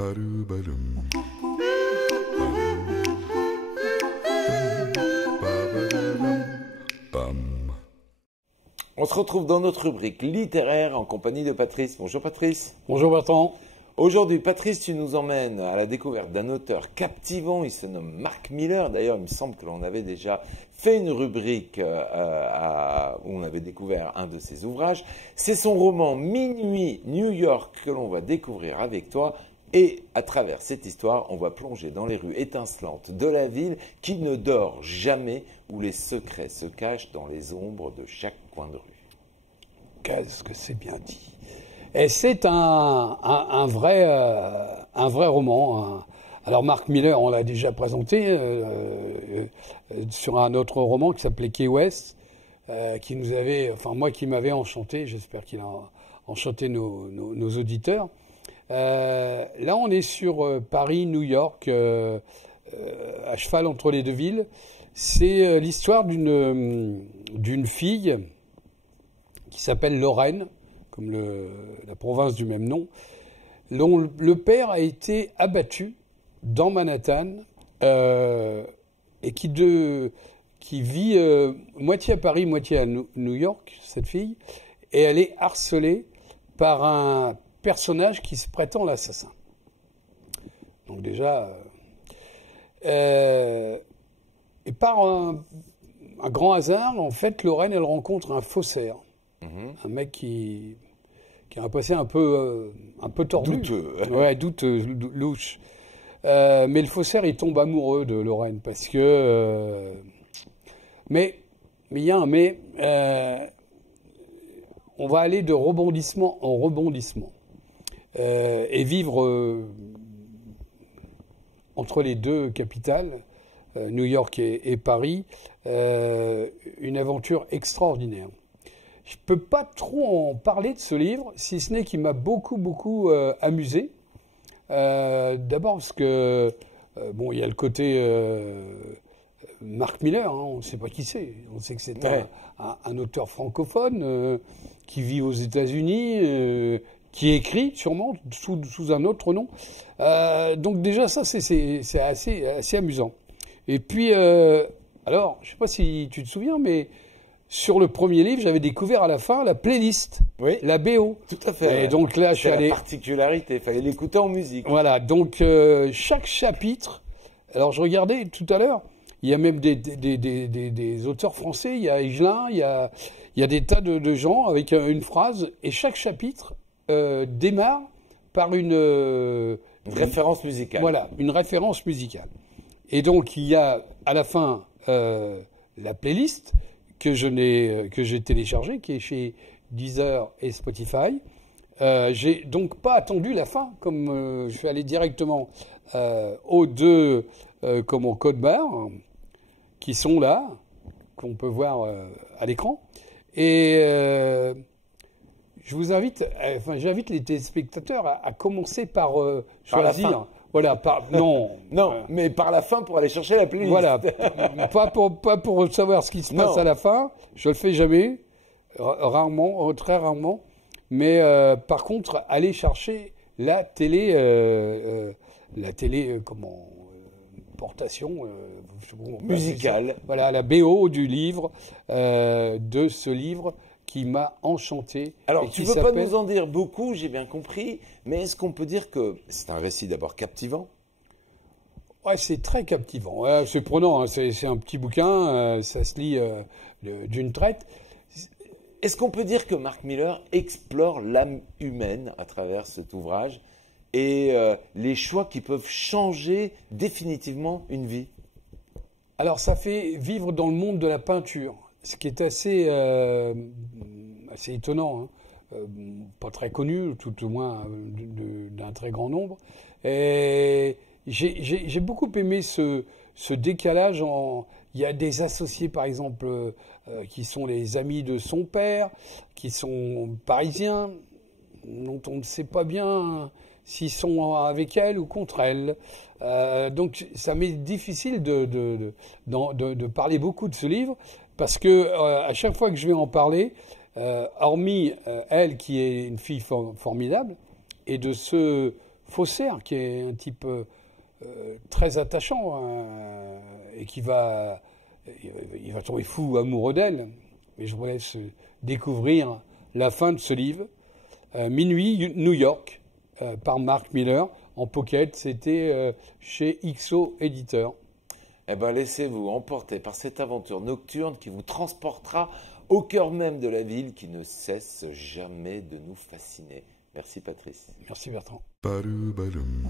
On se retrouve dans notre rubrique littéraire en compagnie de Patrice. Bonjour Patrice. Bonjour Bertrand. Aujourd'hui, Patrice, tu nous emmènes à la découverte d'un auteur captivant. Il se nomme Mark Miller. D'ailleurs, il me semble que l'on avait déjà fait une rubrique où on avait découvert un de ses ouvrages. C'est son roman Minuit, New York que l'on va découvrir avec toi. Et à travers cette histoire, on va plonger dans les rues étincelantes de la ville qui ne dort jamais, où les secrets se cachent dans les ombres de chaque coin de rue. Qu'est-ce que c'est bien dit. Et c'est un vrai roman. Alors Mark Miller, on l'a déjà présenté sur un autre roman qui s'appelait Key West, qui nous avait, enfin moi qui m'avait enchanté, j'espère qu'il a enchanté nos auditeurs. Là, on est sur Paris, New York, à cheval entre les deux villes. C'est l'histoire d'une fille qui s'appelle Lorraine, comme la province du même nom, dont le père a été abattu dans Manhattan et qui vit moitié à Paris, moitié à New York, cette fille, et elle est harcelée par un personnage qui se prétend l'assassin. Donc déjà, et par un grand hasard, en fait, Lorraine, elle rencontre un faussaire, un mec qui a un passé un peu tordu, douteux, ouais, douteux, louche. Mais le faussaire, il tombe amoureux de Lorraine parce que, mais il y a un mais. On va aller de rebondissement en rebondissement. Et vivre entre les deux capitales, New York et Paris, une aventure extraordinaire. Je ne peux pas trop en parler de ce livre, si ce n'est qu'il m'a beaucoup amusé. D'abord parce que, bon, il y a le côté Mark Miller, hein, on ne sait pas qui c'est. On sait que c'est un auteur francophone qui vit aux États-Unis, qui écrit sûrement sous un autre nom. Donc déjà ça c'est assez amusant. Et puis alors je sais pas si tu te souviens, mais sur le premier livre j'avais découvert à la fin la playlist, oui, la BO. Tout à fait. Et donc là je suis allé. La particularité, il fallait l'écouter en musique. Voilà, donc chaque chapitre. Alors je regardais tout à l'heure. Il y a même des auteurs français. Il y a Higelin, il y a des tas de gens avec une phrase, et chaque chapitre démarre par une référence musicale. Voilà, une référence musicale. Et donc il y a à la fin la playlist que j'ai téléchargée, qui est chez Deezer et Spotify. J'ai donc pas attendu la fin, comme je suis allé directement aux deux code barres qui sont là, qu'on peut voir à l'écran. Et je vous invite, j'invite les téléspectateurs à commencer par choisir. Voilà, non, mais par la fin pour aller chercher la playlist. Voilà, pas pour savoir ce qui se passe à la fin. Je le fais jamais, rarement, très rarement. Mais par contre, aller chercher la télé, portation musicale. Voilà, la BO du livre, de ce livre qui m'a enchanté. Alors, tu ne veux pas nous en dire beaucoup, j'ai bien compris, mais est-ce qu'on peut dire que c'est un récit d'abord captivant? Ouais, c'est très captivant. Ouais, c'est prenant, hein, c'est un petit bouquin, ça se lit d'une traite. Est-ce qu'on peut dire que Mark Miller explore l'âme humaine à travers cet ouvrage et les choix qui peuvent changer définitivement une vie? Alors, ça fait vivre dans le monde de la peinture, ce qui est assez étonnant, hein. Pas très connu, tout au moins d'un très grand nombre. Et j'ai beaucoup aimé ce décalage. Il y a des associés, par exemple, qui sont les amis de son père, qui sont parisiens, dont on ne sait pas bien s'ils sont avec elle ou contre elle. Donc ça m'est difficile de parler beaucoup de ce livre, parce que à chaque fois que je vais en parler, hormis elle qui est une fille formidable, et de ce faussaire, qui est un type très attachant et il va tomber fou amoureux d'elle. Mais je vous laisse découvrir la fin de ce livre. Minuit, New York, par Mark Miller, en pocket. C'était chez XO Éditeur. Eh bien, laissez-vous emporter par cette aventure nocturne qui vous transportera au cœur même de la ville qui ne cesse jamais de nous fasciner. Merci Patrice. Merci Bertrand. Ba-doo-ba-doom.